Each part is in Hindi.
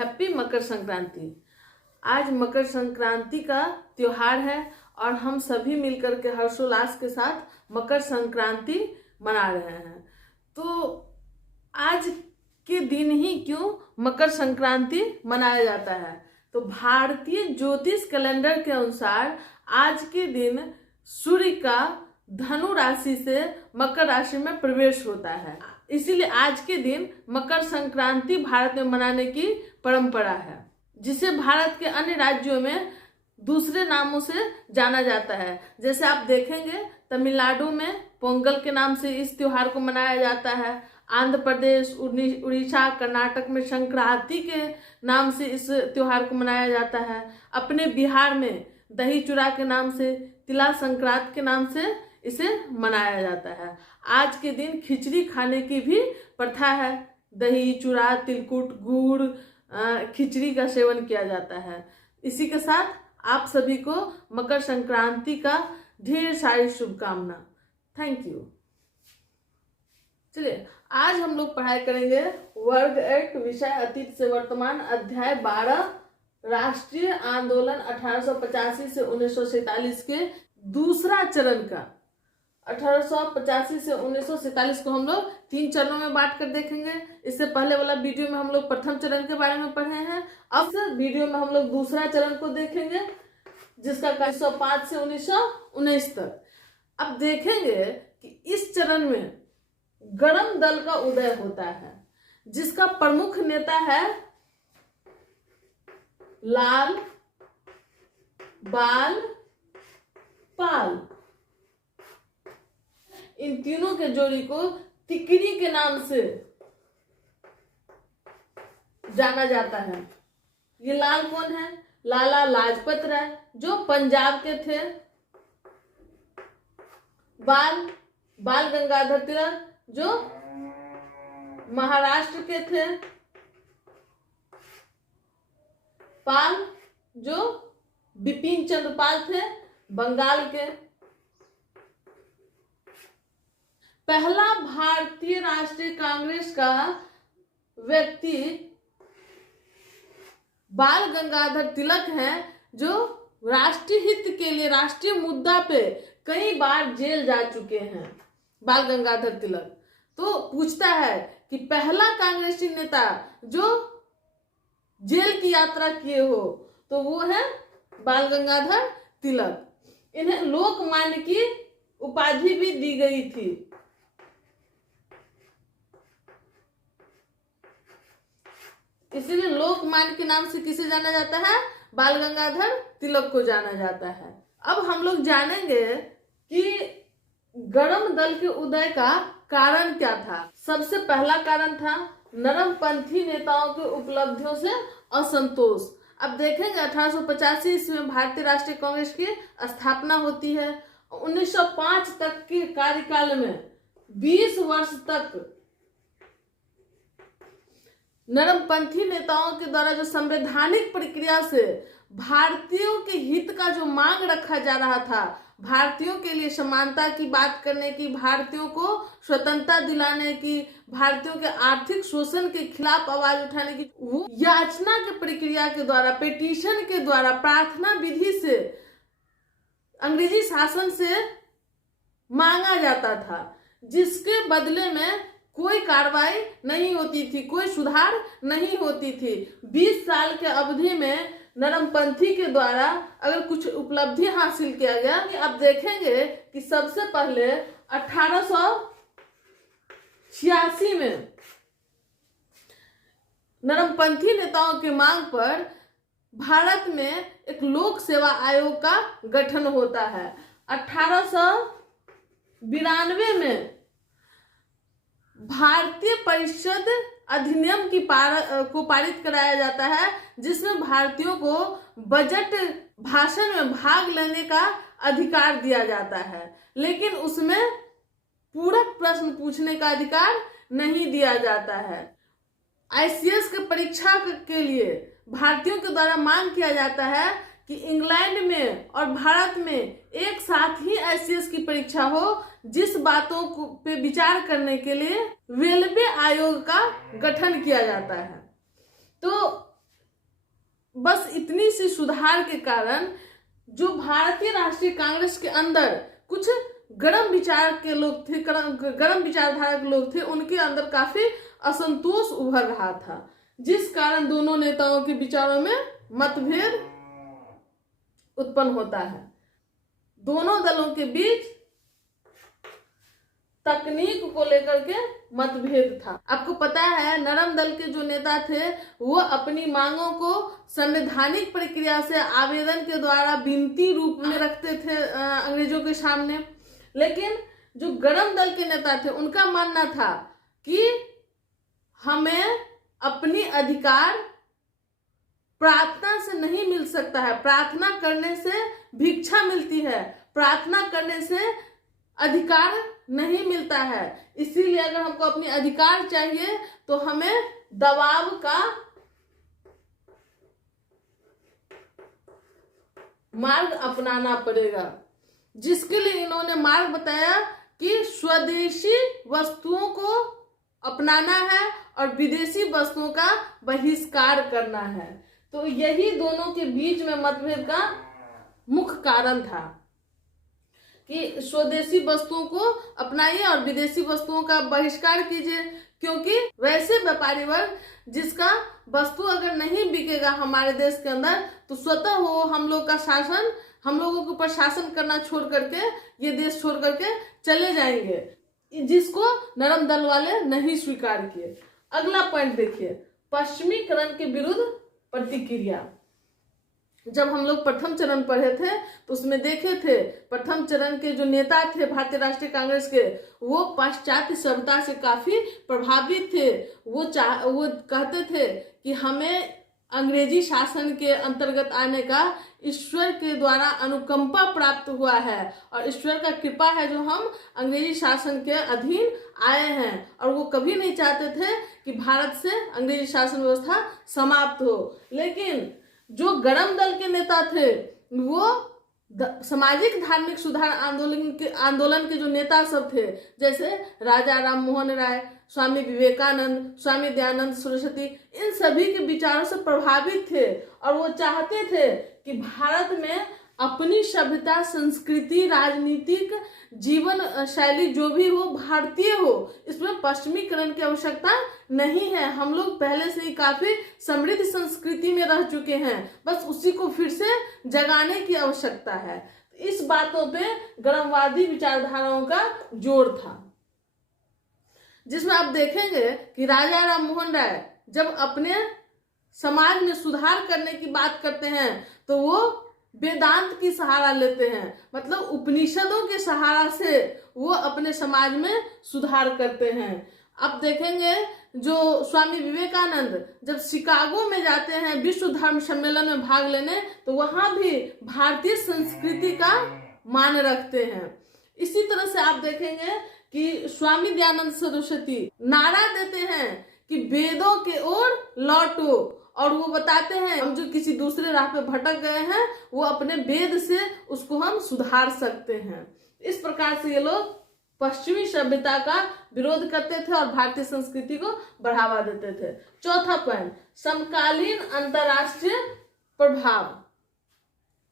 हैप्पी मकर संक्रांति। आज मकर संक्रांति का त्योहार है और हम सभी मिलकर के हर्षोल्लास के साथ मकर संक्रांति मना रहे हैं। तो आज के दिन ही क्यों मकर संक्रांति मनाया जाता है? तो भारतीय ज्योतिष कैलेंडर के अनुसार आज के दिन सूर्य का धनु राशि से मकर राशि में प्रवेश होता है, इसीलिए आज के दिन मकर संक्रांति भारत में मनाने की परंपरा है, जिसे भारत के अन्य राज्यों में दूसरे नामों से जाना जाता है। जैसे आप देखेंगे तमिलनाडु में पोंगल के नाम से इस त्योहार को मनाया जाता है, आंध्र प्रदेश, उड़ीसा, कर्नाटक में संक्रांति के नाम से इस त्योहार को मनाया जाता है। अपने बिहार में दही चूड़ा के नाम से, तिला संक्रांति के नाम से इसे मनाया जाता है। आज के दिन खिचड़ी खाने की भी प्रथा है। दही चूड़ा, तिलकुट, गुड़, खिचड़ी का सेवन किया जाता है। इसी के साथ आप सभी को मकर संक्रांति का ढेर सारी शुभकामना। Thank you. चलिए आज हम लोग पढ़ाई करेंगे वर्ग 1 विषय अतीत से वर्तमान, अध्याय 12 राष्ट्रीय आंदोलन 1885 से 1947 के दूसरा चरण का। 1885 से 1947 को हम लोग 3 चरणों में बांट कर देखेंगे। इससे पहले वाला वीडियो में हम लोग प्रथम चरण के बारे में पढ़े हैं। अब से वीडियो में हम लोग दूसरा चरण को देखेंगे, जिसका 1905 से 1919 तक। अब देखेंगे कि इस चरण में गरम दल का उदय होता है, जिसका प्रमुख नेता है लाल बाल पाल। इन तीनों के जोड़ी को तिकरी के नाम से जाना जाता है। ये लाल कौन है? लाला लाजपत राय, जो पंजाब के थे। बाल गंगाधर तिलक, जो महाराष्ट्र के थे। पाल, जो बिपिन चंद्र पाल थे, बंगाल के। पहला भारतीय राष्ट्रीय कांग्रेस का व्यक्ति बाल गंगाधर तिलक है, जो राष्ट्रीय हित के लिए राष्ट्रीय मुद्दा पे कई बार जेल जा चुके हैं। बाल गंगाधर तिलक तो पूछता है कि पहला कांग्रेसी नेता जो जेल की यात्रा किए हो, तो वो है बाल गंगाधर तिलक। इन्हें लोकमान्य की उपाधि भी दी गई थी। इसीलिए लोकमान्य के नाम से किसे जाना जाता है? बाल गंगाधर तिलक को जाना जाता है। अब हम लोग जानेंगे कि गरम दल के उदय का कारण क्या था। सबसे पहला कारण था नरमपंथी नेताओं की उपलब्धियों से असंतोष। अब देखेंगे 1885 ईस्वी में भारतीय राष्ट्रीय कांग्रेस की स्थापना होती है। 1905 तक के कार्यकाल में 20 वर्ष तक नरमपंथी नेताओं के द्वारा जो संवैधानिक प्रक्रिया से भारतीयों के हित का जो मांग रखा जा रहा था, भारतीयों के लिए समानता की बात करने की, भारतीयों को स्वतंत्रता दिलाने की, भारतीयों के आर्थिक शोषण के खिलाफ आवाज उठाने की, वो याचना की प्रक्रिया के द्वारा, पिटीशन के द्वारा, प्रार्थना विधि से अंग्रेजी शासन से मांगा जाता था, जिसके बदले में कोई कार्रवाई नहीं होती थी, कोई सुधार नहीं होती थी। 20 साल के अवधि में नरमपंथी के द्वारा अगर कुछ उपलब्धि हासिल किया गया। अब देखेंगे कि सबसे पहले 1886 में नरमपंथी नेताओं की मांग पर भारत में एक लोक सेवा आयोग का गठन होता है। 1892 में भारतीय परिषद अधिनियम को पारित कराया जाता है, जिसमें भारतीयों को बजट भाषण में भाग लेने का अधिकार दिया जाता है, लेकिन उसमें पूरक प्रश्न पूछने का अधिकार नहीं दिया जाता है। आईसीएस के परीक्षा के लिए भारतीयों के द्वारा मांग किया जाता है कि इंग्लैंड में और भारत में एक साथ ही आईसीएस की परीक्षा हो, जिस बातों को पे विचार करने के लिए रेलवे आयोग का गठन किया जाता है। तो बस इतनी सी सुधार के कारण जो भारतीय राष्ट्रीय कांग्रेस के अंदर कुछ गर्म विचार के लोग थे, गर्म विचारधारा के लोग थे, उनके अंदर काफी असंतोष उभर रहा था, जिस कारण दोनों नेताओं के विचारों में मतभेद उत्पन्न होता है। दोनों दलों के बीच तकनीक को लेकर के मतभेद था। आपको पता है नरम दल के जो नेता थे वो अपनी मांगों को संवैधानिक प्रक्रिया से आवेदन के द्वारा विनती रूप में रखते थे अंग्रेजों के सामने, लेकिन जो गरम दल के नेता थे उनका मानना था कि हमें अपनी अधिकार प्रार्थना से नहीं मिल सकता है, प्रार्थना करने से भिक्षा मिलती है, प्रार्थना करने से अधिकार नहीं मिलता है। इसीलिए अगर हमको अपनी अधिकार चाहिए तो हमें दबाव का मार्ग अपनाना पड़ेगा, जिसके लिए इन्होंने मार्ग बताया कि स्वदेशी वस्तुओं को अपनाना है और विदेशी वस्तुओं का बहिष्कार करना है। तो यही दोनों के बीच में मतभेद का मुख्य कारण था कि स्वदेशी वस्तुओं को अपनाइए और विदेशी वस्तुओं का बहिष्कार कीजिए, क्योंकि वैसे व्यापारी वर्ग जिसका वस्तु अगर नहीं बिकेगा हमारे देश के अंदर तो स्वतः वो हम लोग का शासन, हम लोगों के ऊपर शासन करना छोड़ करके ये देश छोड़ करके चले जाएंगे, जिसको नरम दल वाले नहीं स्वीकार किए। अगला पॉइंट देखिए, पश्चिमीकरण के विरुद्ध प्रतिक्रिया। जब हम लोग प्रथम चरण पढ़े थे तो उसमें देखे थे प्रथम चरण के जो नेता थे भारतीय राष्ट्रीय कांग्रेस के, वो पाश्चात्य सभ्यता से काफी प्रभावित थे। वो कहते थे कि हमें अंग्रेजी शासन के अंतर्गत आने का ईश्वर के द्वारा अनुकंपा प्राप्त हुआ है और ईश्वर का कृपा है जो हम अंग्रेजी शासन के अधीन आए हैं, और वो कभी नहीं चाहते थे कि भारत से अंग्रेजी शासन व्यवस्था समाप्त हो। लेकिन जो गरम दल के नेता थे वो सामाजिक धार्मिक सुधार आंदोलन के जो नेता सब थे, जैसे राजा राम मोहन राय, स्वामी विवेकानंद, स्वामी दयानंद सरस्वती, इन सभी के विचारों से प्रभावित थे और वो चाहते थे कि भारत में अपनी सभ्यता, संस्कृति, राजनीतिक जीवन शैली जो भी हो भारतीय हो, इसमें पश्चिमीकरण की आवश्यकता नहीं है। हम लोग पहले से ही काफी समृद्ध संस्कृति में रह चुके हैं, बस उसी को फिर से जगाने की आवश्यकता है। इस बातों पे गर्मवादी विचारधाराओं का जोर था, जिसमें आप देखेंगे कि राजा राम मोहन राय जब अपने समाज में सुधार करने की बात करते हैं तो वो वेदांत की सहारा लेते हैं, मतलब उपनिषदों के सहारा से वो अपने समाज में सुधार करते हैं। आप देखेंगे जो स्वामी विवेकानंद जब शिकागो में जाते हैं विश्व धर्म सम्मेलन में भाग लेने, तो वहां भी भारतीय संस्कृति का मान रखते हैं। इसी तरह से आप देखेंगे कि स्वामी दयानंद सरस्वती नारा देते हैं कि वेदों के ओर लौटो, और वो बताते हैं हम जो किसी दूसरे राह पे भटक गए हैं वो अपने वेद से उसको हम सुधार सकते हैं। इस प्रकार से ये लोग पश्चिमी सभ्यता का विरोध करते थे और भारतीय संस्कृति को बढ़ावा देते थे। चौथा पॉइंट, समकालीन अंतरराष्ट्रीय प्रभाव।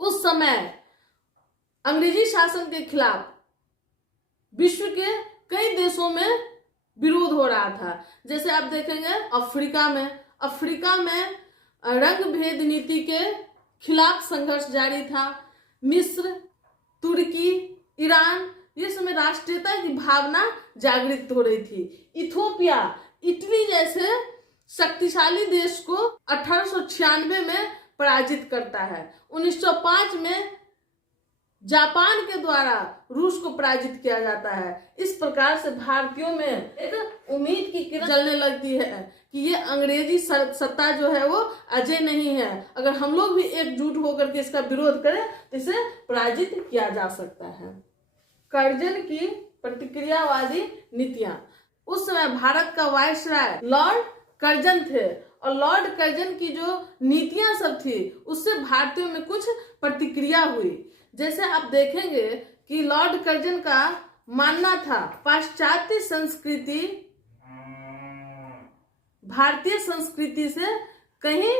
उस समय अंग्रेजी शासन के खिलाफ विश्व के कई देशों में विरोध हो रहा था। जैसे आप देखेंगे अफ्रीका में रंग भेद नीति के खिलाफ संघर्ष जारी था। मिस्र, तुर्की, ईरान, ये समय राष्ट्रीयता की भावना जागृत हो रही थी। इथोपिया, इटली जैसे शक्तिशाली देश को 1896 में पराजित करता है। 1905 में जापान के द्वारा रूस को पराजित किया जाता है। इस प्रकार से भारतीयों में एक उम्मीद की किरण जलने लगती है कि ये अंग्रेजी सत्ता जो है वो अजय नहीं है, अगर हम लोग भी एकजुट होकर के इसका विरोध करें तो इसे पराजित किया जा सकता है। कर्जन की प्रतिक्रियावादी नीतियां। उस समय भारत का वायसराय लॉर्ड कर्जन थे और लॉर्ड कर्जन की जो नीतियां सब थी उससे भारतीयों में कुछ प्रतिक्रिया हुई। जैसे आप देखेंगे कि लॉर्ड कर्जन का मानना था पाश्चात्य संस्कृति भारतीय संस्कृति से कहीं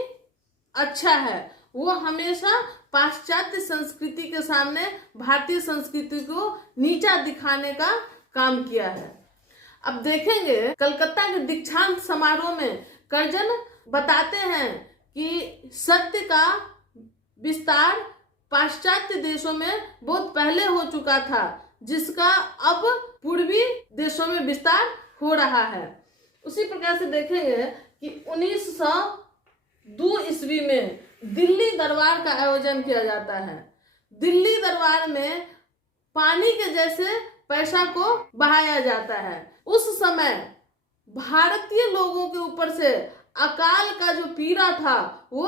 अच्छा है, वो हमेशा पाश्चात्य संस्कृति के सामने भारतीय संस्कृति को नीचा दिखाने का काम किया है। अब देखेंगे कलकत्ता के दीक्षांत समारोह में कर्जन बताते हैं कि सत्य का विस्तार पाश्चात्य देशों में बहुत पहले हो चुका था, जिसका अब पूर्वी देशों में विस्तार हो रहा है। उसी प्रकार से देखेंगे कि 1902 ईस्वी में दिल्ली दरबार का आयोजन किया जाता है। दिल्ली दरबार में पानी के जैसे पैसा को बहाया जाता है। उस समय भारतीय लोगों के ऊपर से अकाल का जो पीड़ा था वो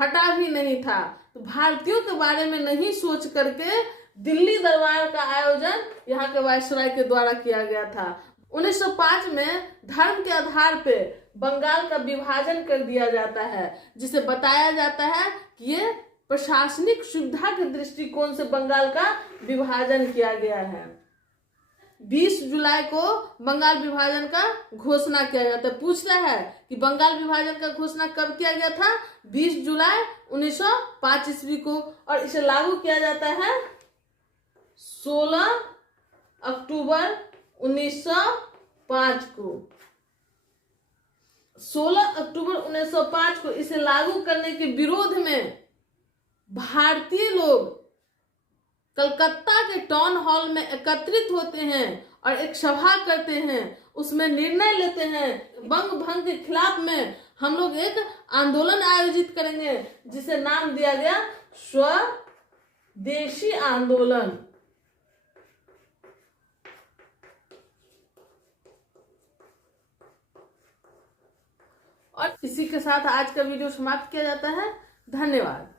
हटा भी नहीं था, तो भारतीयों के बारे में नहीं सोच करके दिल्ली दरबार का आयोजन यहाँ के वायसराय के द्वारा किया गया था। 1905 में धर्म के आधार पे बंगाल का विभाजन कर दिया जाता है, जिसे बताया जाता है कि ये प्रशासनिक सुविधा के दृष्टिकोण से बंगाल का विभाजन किया गया है। 20 जुलाई को बंगाल विभाजन का घोषणा किया जाता है। पूछता है कि बंगाल विभाजन का घोषणा कब किया गया था? 20 जुलाई 1905 ईस्वी को, और इसे लागू किया जाता है 16 अक्टूबर 1905 को। 16 अक्टूबर 1905 को इसे लागू करने के विरोध में भारतीय लोग कलकत्ता के टाउन हॉल में एकत्रित होते हैं और एक सभा करते हैं। उसमें निर्णय लेते हैं बंग भंग के खिलाफ में हम लोग एक आंदोलन आयोजित करेंगे, जिसे नाम दिया गया स्वदेशी आंदोलन। और इसी के साथ आज का वीडियो समाप्त किया जाता है। धन्यवाद।